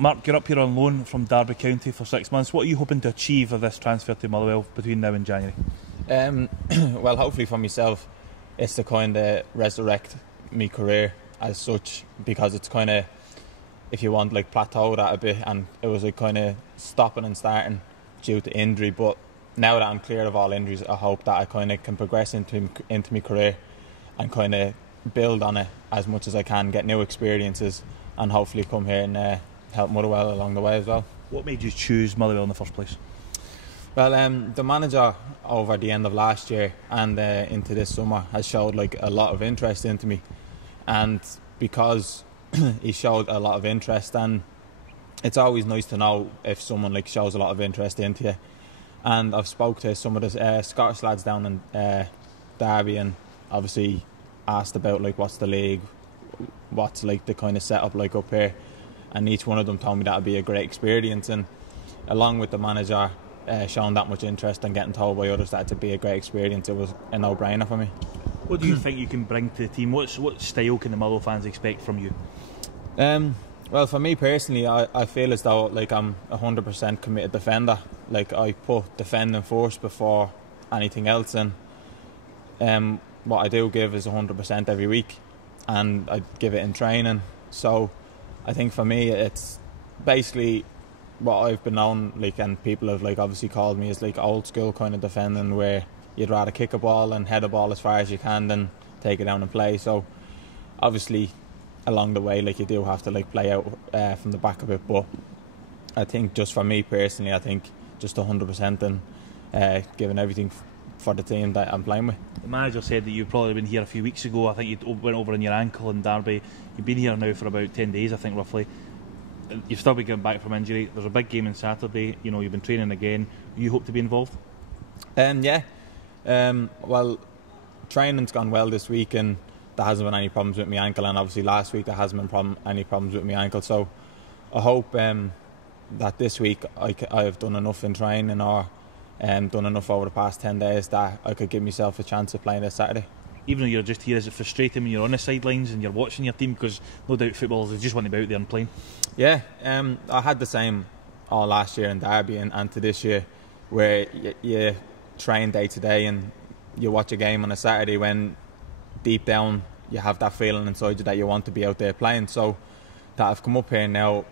Mark, you're up here on loan from Derby County for 6 months. What are you hoping to achieve with this transfer to Motherwell between now and January? Well, hopefully for myself, it's to kind of resurrect my career as such, because it's kind of, if you want, like plateaued at a bit, and it was like kind of stopping and starting due to injury. But now that I'm clear of all injuries, I hope that I kind of can progress into my career and kind of build on it as much as I can, get new experiences, and hopefully come here and help Motherwell along the way as well. What made you choose Motherwell in the first place? Well, the manager over the end of last year and into this summer has showed like a lot of interest into me, and because he showed a lot of interest, and it's always nice to know if someone like shows a lot of interest into you. And I've spoke to some of the Scottish lads down in Derby, and obviously asked about like what's the league, what's like the kind of setup like up here, and each one of them told me that would be a great experience. And along with the manager showing that much interest and getting told by others that it'd be a great experience, it was a no-brainer for me. What do you think you can bring to the team? What style can the Motherwell fans expect from you? Well, for me personally, I feel as though like I'm 100% committed defender. Like I put defending first before anything else, and what I do give is 100% every week, and I give it in training. So I think for me it's basically what I've been known, like, and people have like obviously called me as like old school kind of defending, where you'd rather kick a ball and head a ball as far as you can than take it down and play. So obviously along the way, like, you do have to like play out from the back of it, but I think just for me personally, I think just 100% and giving everything for the team that I'm playing with. The manager said that you'd probably been here a few weeks ago. I think you went over on your ankle in Derby. You've been here now for about 10 days, I think, roughly. You've still been getting back from injury. There's a big game on Saturday. You know, you've been training again. You hope to be involved? Yeah. Well, training's gone well this week, and there hasn't been any problems with my ankle. And obviously last week there hasn't been any problems with my ankle. So I hope that this week I've done enough in training, or done enough over the past 10 days that I could give myself a chance of playing this Saturday. Even though you're just here, is it frustrating when you're on the sidelines and you're watching your team? Because no doubt footballers just want to be out there and playing. Yeah, I had the same all last year in Derby and to this year, where you train day to day and you watch a game on a Saturday when deep down you have that feeling inside you that you want to be out there playing. So that I've come up here now,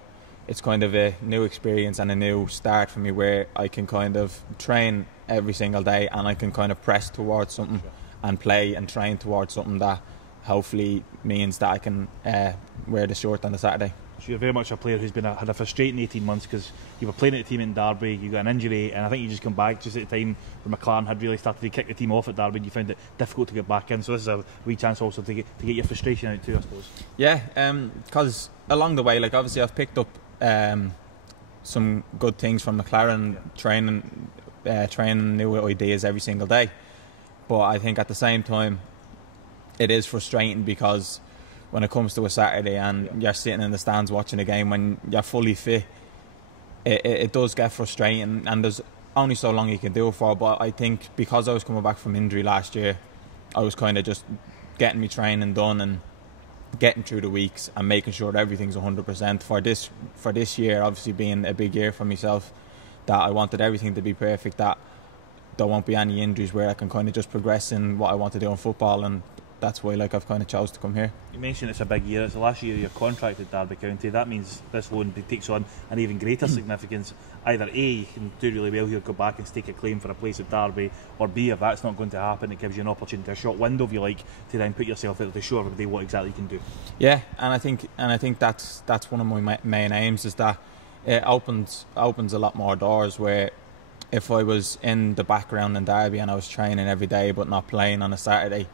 it's kind of a new experience and a new start for me, where I can kind of train every single day and I can kind of press towards something and play and train towards something that hopefully means that I can wear the shirt on the Saturday. So you're very much a player who's had a frustrating 18 months, because you were playing at the team in Derby, you got an injury, and I think you just come back just at the time when McLaren had really started to kick the team off at Derby, and you found it difficult to get back in. So this is a wee chance also to get your frustration out too, I suppose. Yeah, because along the way, like, obviously I've picked up some good things from McLaren, training new ideas every single day. But I think at the same time, it is frustrating, because when it comes to a Saturday and you're sitting in the stands watching a game when you're fully fit, it does get frustrating, and there's only so long you can do it for. But I think because I was coming back from injury last year, I was kind of just getting me training done and getting through the weeks and making sure that everything's 100% for this year, obviously being a big year for myself, that I wanted everything to be perfect, that there won't be any injuries, where I can kind of just progress in what I want to do in football. And that's why, like, I've kind of chose to come here. You mentioned it's a big year. It's the last year of your contract at Derby County. That means this loan takes on an even greater significance. Either A, you can do really well here, go back and stake a claim for a place at Derby, or B, if that's not going to happen, it gives you an opportunity, a short window, if you like, to then put yourself out to show everybody what exactly you can do. Yeah, and I think that's one of my main aims, is that it opens a lot more doors, where if I was in the background in Derby and I was training every day but not playing on a Saturday,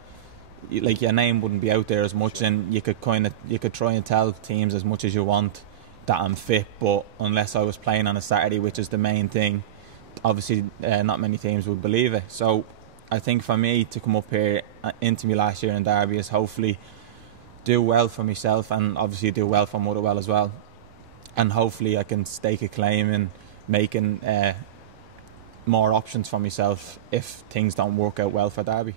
like, your name wouldn't be out there as much, and you could try and tell teams as much as you want that I'm fit, but unless I was playing on a Saturday, which is the main thing, obviously not many teams would believe it. So I think for me to come up here into me last year in Derby is hopefully do well for myself, and obviously do well for Motherwell as well, and hopefully I can stake a claim in making more options for myself if things don't work out well for Derby.